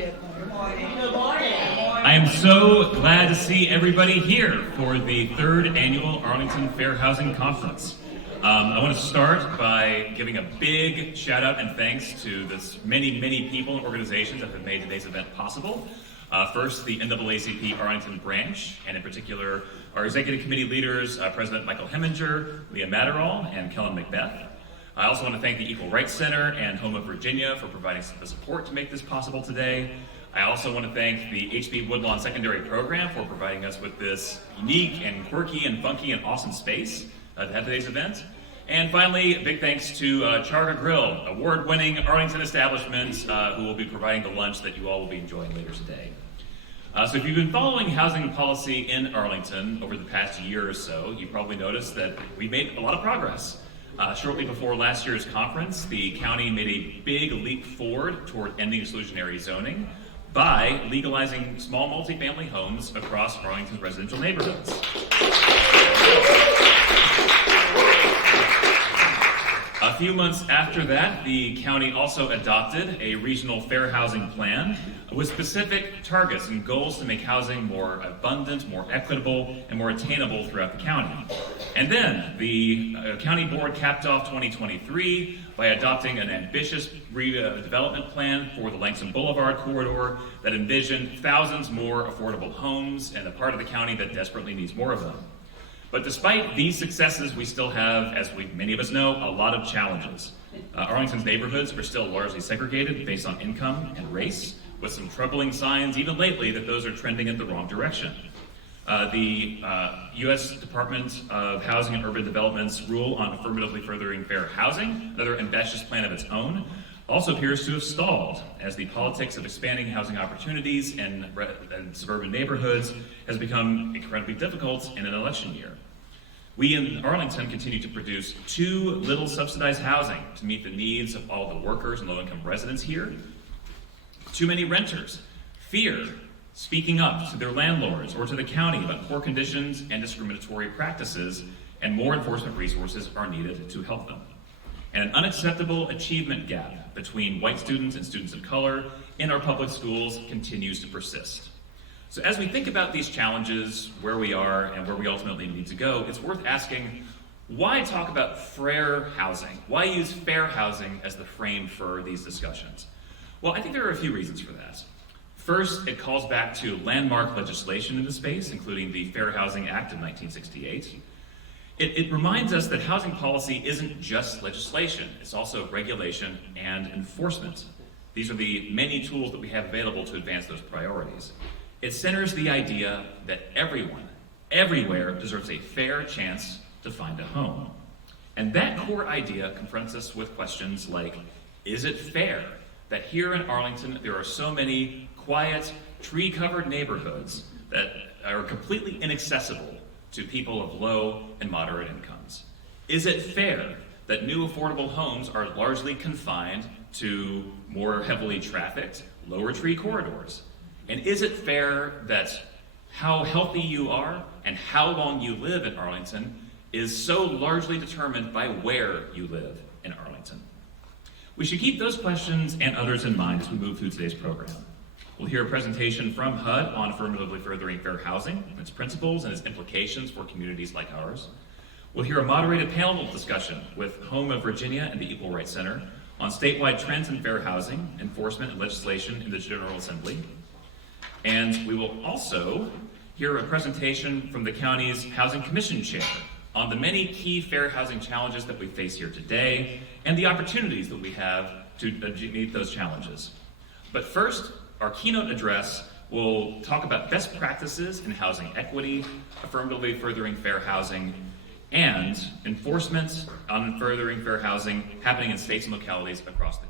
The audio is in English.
Good morning. Good morning. I am so glad to see everybody here for the third annual Arlington Fair Housing Conference. I want to start by giving a big shout out and thanks to the many people and organizations that have made today's event possible. First, the NAACP Arlington branch, and in particular, our executive committee leaders, President Michael Heminger, Leah Matterall, and Kellen Macbeth. I also want to thank the Equal Rights Center and Home of Virginia for providing the support to make this possible today. I also want to thank the HB Woodlawn Secondary Program for providing us with this unique and quirky and funky and awesome space to have today's event. And finally, a big thanks to Charter Grill, award-winning Arlington establishment who will be providing the lunch that you all will be enjoying later today. So if you've been following housing policy in Arlington over the past year or so, you probably noticed that we made a lot of progress. Shortly before last year's conference, the county made a big leap forward toward ending exclusionary zoning by legalizing small multifamily homes across Arlington's residential neighborhoods. A few months after that, the county also adopted a regional fair housing plan with specific targets and goals to make housing more abundant, more equitable, and more attainable throughout the county. And then the county board capped off 2023 by adopting an ambitious redevelopment plan for the Langston Boulevard corridor that envisioned thousands more affordable homes in a part of the county that desperately needs more of them. But despite these successes, we still have, as many of us know, a lot of challenges. Arlington's neighborhoods are still largely segregated based on income and race, with some troubling signs even lately that those are trending in the wrong direction. The U.S. Department of Housing and Urban Development's rule on affirmatively furthering fair housing, another ambitious plan of its own, also appears to have stalled as the politics of expanding housing opportunities in suburban neighborhoods has become incredibly difficult in an election year. We in Arlington continue to produce too little subsidized housing to meet the needs of all the workers and low-income residents here. Too many renters fear speaking up to their landlords or to the county about poor conditions and discriminatory practices, and more enforcement resources are needed to help them. And an unacceptable achievement gap between white students and students of color in our public schools continues to persist. So as we think about these challenges, where we are and where we ultimately need to go, it's worth asking, why talk about fair housing? Why use fair housing as the frame for these discussions? Well, I think there are a few reasons for that. First, it calls back to landmark legislation in the space, including the Fair Housing Act of 1968. It reminds us that housing policy isn't just legislation, it's also regulation and enforcement. These are the many tools that we have available to advance those priorities. It centers the idea that everyone, everywhere, deserves a fair chance to find a home. And that core idea confronts us with questions like, is it fair that here in Arlington there are so many quiet, tree-covered neighborhoods that are completely inaccessible to people of low and moderate incomes? Is it fair that new affordable homes are largely confined to more heavily trafficked, lower tree corridors? And is it fair that how healthy you are and how long you live in Arlington is so largely determined by where you live in Arlington? We should keep those questions and others in mind as we move through today's program. We'll hear a presentation from HUD on affirmatively furthering fair housing, its principles and its implications for communities like ours. We'll hear a moderated panel discussion with Home of Virginia and the Equal Rights Center on statewide trends in fair housing, enforcement, and legislation in the General Assembly. And we will also hear a presentation from the county's Housing Commission Chair on the many key fair housing challenges that we face here today and the opportunities that we have to meet those challenges. But first, our keynote address will talk about best practices in housing equity, affirmatively furthering fair housing, and enforcement on furthering fair housing happening in states and localities across the